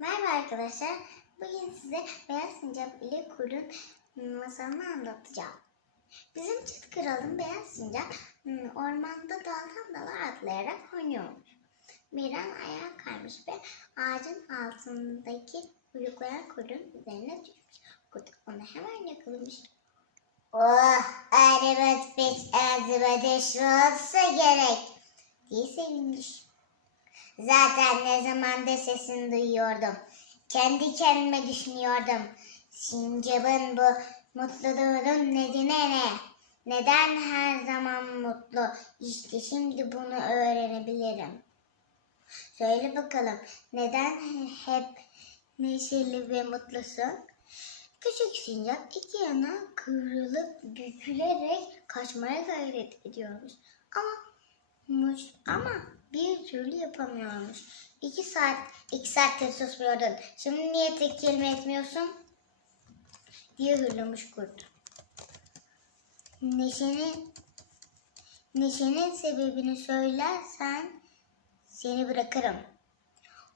Merhaba arkadaşlar. Bugün size Beyaz Sincap ile Kur'un masalını anlatacağım. Bizim çıt kralın Beyaz Sincap hmm, ormanda daldan dala atlayarak oynuyormuş. Birden ayağa kaymış ve ağacın altındaki uyuklayan Kur'un üzerine düşmüş. Kurt onu hemen yakalamış. Oh, arabet beş ağzıma olsa gerek diye sevinmiş. Zaten ne zamandır sesini duyuyordum. Kendi kendime düşünüyordum. Sincap'ın bu mutluluğunun nedeni ne? Neden her zaman mutlu? İşte şimdi bunu öğrenebilirim. Söyle bakalım neden hep neşeli ve mutlusun? Küçük sincap iki yana kıvrılıp bükülerek kaçmaya gayret ediyormuş. Ama ama türlü yapamıyormuş. İki saat, iki saattir susmuyordun. Şimdi niye tek kelime etmiyorsun? Diye hırlamış kurt. Neşenin, neşenin sebebini söylersen seni bırakırım.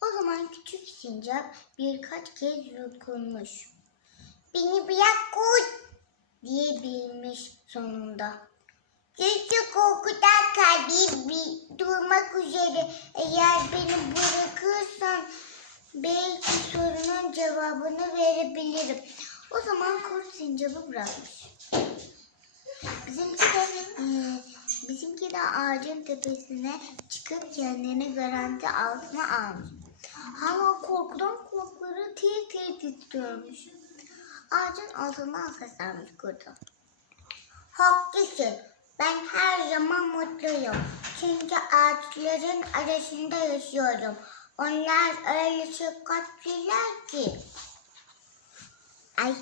O zaman küçük sincap birkaç kez yutkunmuş. Beni bırak kurt diye bilmiş sonunda. Çünkü korkudan kalbim bir durmak üzere. Eğer beni bırakırsan belki sorunun cevabını verebilirim. O zaman kurt sincapı bırakmış. Bizimki de, e, bizimki de ağacın tepesine çıkıp kendini garanti altına almış. Hala korkudan kulakları tir tir titriyormuş. Ağacın altından seslenmiş kurdu. Haklısın. Ben her zaman mutluyum. Çünkü ağaçların arasında yaşıyorum. Onlar öyle şefkatliler ki. Ay.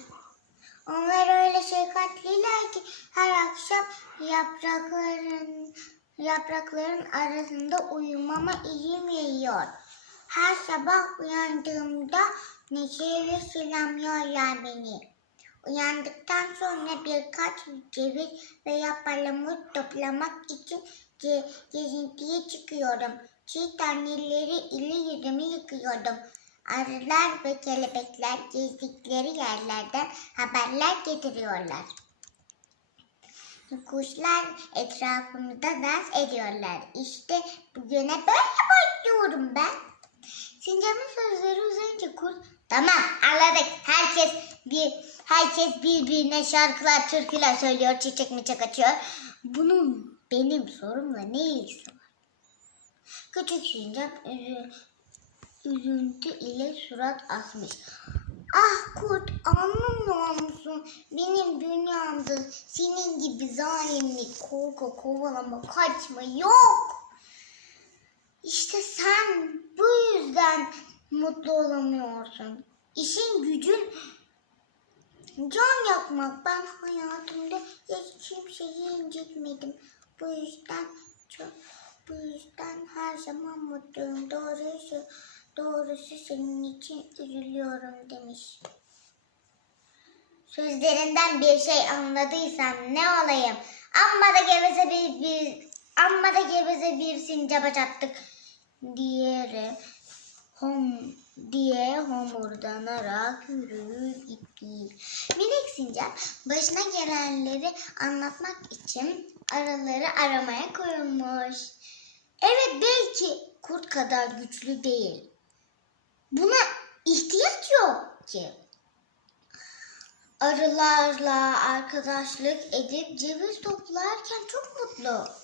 Onlar öyle şefkatliler ki her akşam yaprakların yaprakların arasında uyumama izin veriyor. Her sabah uyandığımda neşeyle selamlıyorlar beni. Uyandıktan sonra birkaç ceviz veya palamut toplamak için ge- gezintiye çıkıyorum. Çiğ taneleri ile yüzümü yıkıyordum. Arılar ve kelebekler gezdikleri yerlerden haberler getiriyorlar. Kuşlar etrafımda dans ediyorlar. İşte bugüne böyle başlıyorum ben. Sincap'ın sözleri uzayınca kurt tamam anladık herkes bir herkes birbirine şarkılar türküler söylüyor çiçek miçek açıyor. Bunun benim sorumla ne ilgisi var? Küçük sincap üzü- üzüntü ile surat asmış. Ah kurt anlamıyor musun? Benim dünyamda senin gibi zalimlik, korku, kovalama, kaçma yok. İşte sen bu yüzden mutlu olamıyorsun. İşin gücün can yakmak. Ben hayatımda hiç kimseyi incitmedim. Bu yüzden çok bu yüzden her zaman mutluyum. Doğrusu, doğrusu senin için üzülüyorum demiş. Sözlerinden bir şey anladıysam ne olayım? Amma da geveze bir, bir amma da geveze bir sincaba çattık diğeri hom diye homurdanarak yürüyüp gitti. Sincap başına gelenleri anlatmak için araları aramaya koyulmuş. Evet belki kurt kadar güçlü değil. Buna ihtiyaç yok ki. Arılarla arkadaşlık edip ceviz toplarken çok mutlu.